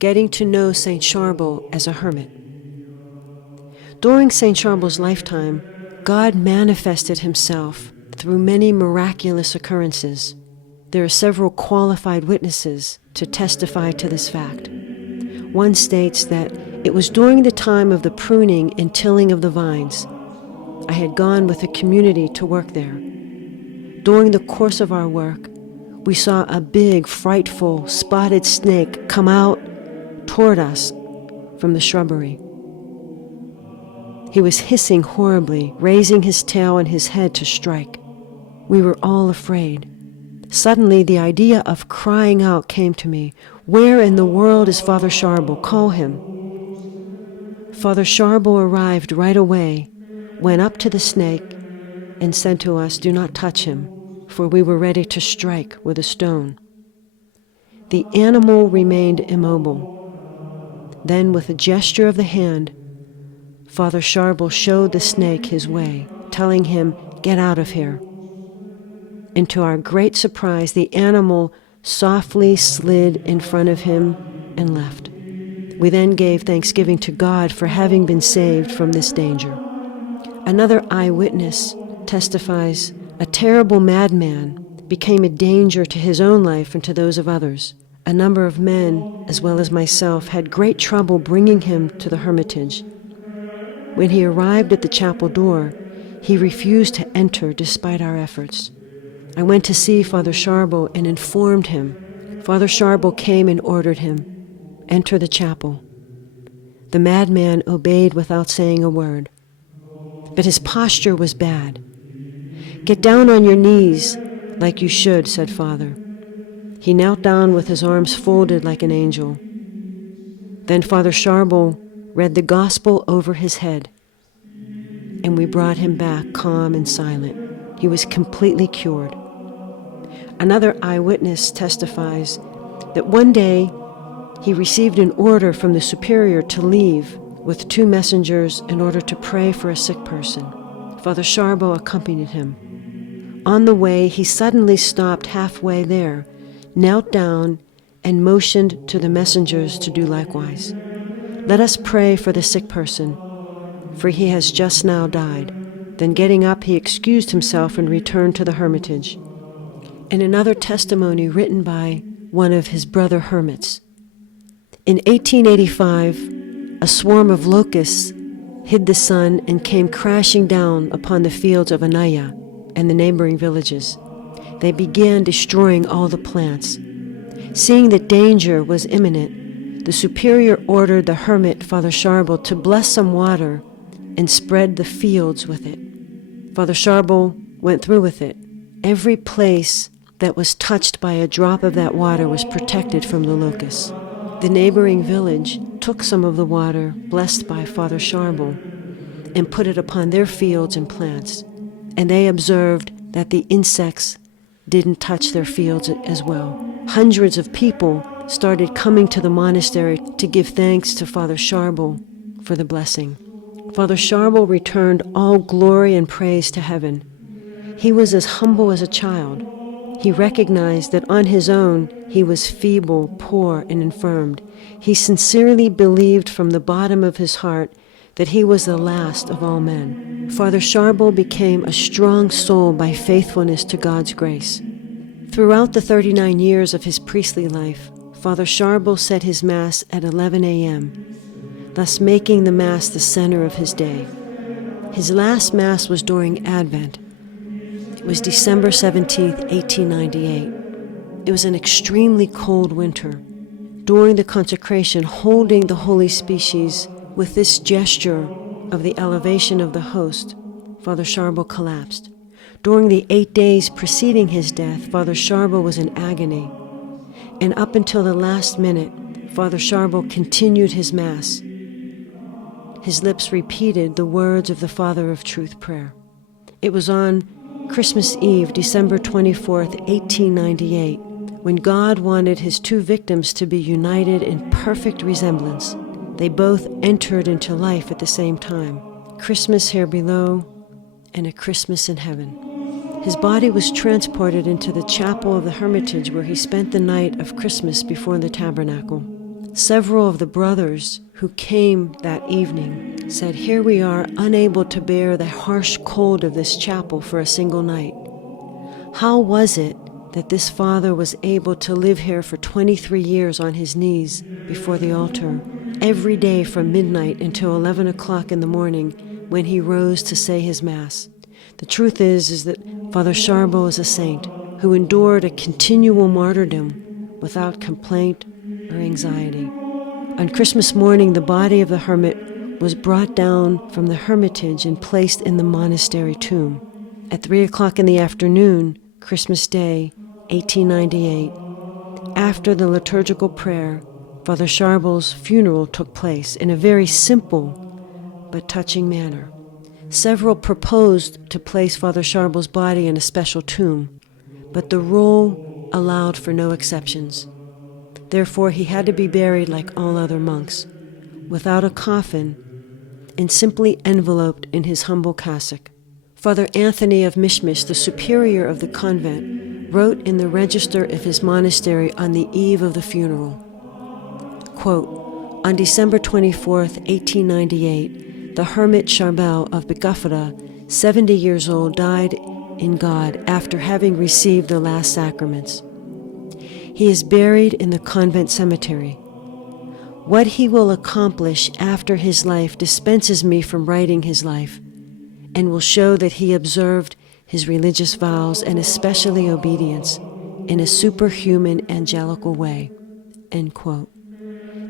getting to know Saint Sharbel as a hermit. During Saint Sharbel's lifetime, God manifested himself through many miraculous occurrences. There are several qualified witnesses to testify to this fact. One states that it was during the time of the pruning and tilling of the vines. I had gone with a community to work there. During the course of our work, we saw a big, frightful, spotted snake come out toward us from the shrubbery. He was hissing horribly, raising his tail and his head to strike. We were all afraid. Suddenly, the idea of crying out came to me. Where in the world is Father Sharbel? Call him. Father Sharbel arrived right away, went up to the snake, and said to us, "Do not touch him," for we were ready to strike with a stone. The animal remained immobile. Then, with a gesture of the hand, Father Sharbel showed the snake his way, telling him, "Get out of here." And to our great surprise, the animal softly slid in front of him and left. We then gave thanksgiving to God for having been saved from this danger. Another eyewitness testifies, a terrible madman became a danger to his own life and to those of others. A number of men, as well as myself, had great trouble bringing him to the hermitage. When he arrived at the chapel door, he refused to enter despite our efforts. I went to see Father Sharbel and informed him. Father Sharbel came and ordered him, "Enter the chapel." The madman obeyed without saying a word. But his posture was bad. "Get down on your knees like you should," said Father. He knelt down with his arms folded like an angel. Then Father Sharbel read the gospel over his head, and we brought him back calm and silent. He was completely cured. Another eyewitness testifies that one day he received an order from the superior to leave with 2 messengers in order to pray for a sick person. Father Sharbel accompanied him. On the way, he suddenly stopped halfway there, knelt down, and motioned to the messengers to do likewise. "Let us pray for the sick person, for he has just now died." Then getting up, he excused himself and returned to the hermitage. In another testimony written by one of his brother hermits, in 1885, a swarm of locusts hid the sun and came crashing down upon the fields of Anaya and the neighboring villages. They began destroying all the plants. Seeing that danger was imminent, the superior ordered the hermit, Father Sharbel, to bless some water and spread the fields with it. Father Sharbel went through with it. Every place that was touched by a drop of that water was protected from the locusts. The neighboring village took some of the water blessed by Father Sharbel and put it upon their fields and plants, and they observed that the insects didn't touch their fields as well. Hundreds of people started coming to the monastery to give thanks to Father Sharbel for the blessing. Father Sharbel returned all glory and praise to heaven. He was as humble as a child. He recognized that on his own he was feeble, poor, and infirmed. He sincerely believed from the bottom of his heart that he was the last of all men. Father Sharbel became a strong soul by faithfulness to God's grace. Throughout the 39 years of his priestly life, Father Sharbel said his Mass at 11 a.m., thus making the Mass the center of his day. His last Mass was during Advent. It was December 17th, 1898. It was an extremely cold winter. During the consecration, holding the holy species with this gesture of the elevation of the host, Father Sharbel collapsed. During the 8 days preceding his death, Father Sharbel was in agony. And up until the last minute, Father Sharbel continued his Mass. His lips repeated the words of the Father of Truth prayer. It was on Christmas Eve, December 24th, 1898, when God wanted his 2 victims to be united in perfect resemblance. They both entered into life at the same time. Christmas here below and a Christmas in heaven. His body was transported into the chapel of the Hermitage, where he spent the night of Christmas before the tabernacle. Several of the brothers who came that evening said, "Here we are, unable to bear the harsh cold of this chapel for a single night. How was it that this father was able to live here for 23 years on his knees before the altar, every day from midnight until 11 o'clock in the morning when he rose to say his Mass?" The truth is that Father Sharbel is a saint who endured a continual martyrdom without complaint or anxiety. On Christmas morning, the body of the hermit was brought down from the hermitage and placed in the monastery tomb. At 3 o'clock in the afternoon, Christmas Day, 1898, after the liturgical prayer, Father Sharbel's funeral took place in a very simple but touching manner. Several proposed to place Father Sharbel's body in a special tomb, but the rule allowed for no exceptions. Therefore, he had to be buried like all other monks, without a coffin, and simply enveloped in his humble cassock. Father Anthony of Mishmish, the superior of the convent, wrote in the register of his monastery on the eve of the funeral, quote, "On December 24th, 1898, the hermit Sharbel of Begafra, 70 years old, died in God after having received the last sacraments. He is buried in the convent cemetery. What he will accomplish after his life dispenses me from writing his life, and will show that he observed his religious vows and especially obedience in a superhuman angelical way." End quote.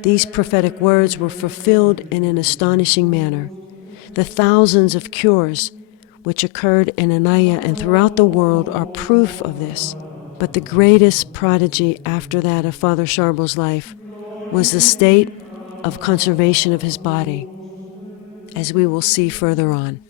These prophetic words were fulfilled in an astonishing manner. The thousands of cures which occurred in Anaya and throughout the world are proof of this. But the greatest prodigy after that of Father Sharbel's life was the state of conservation of his body, as we will see further on.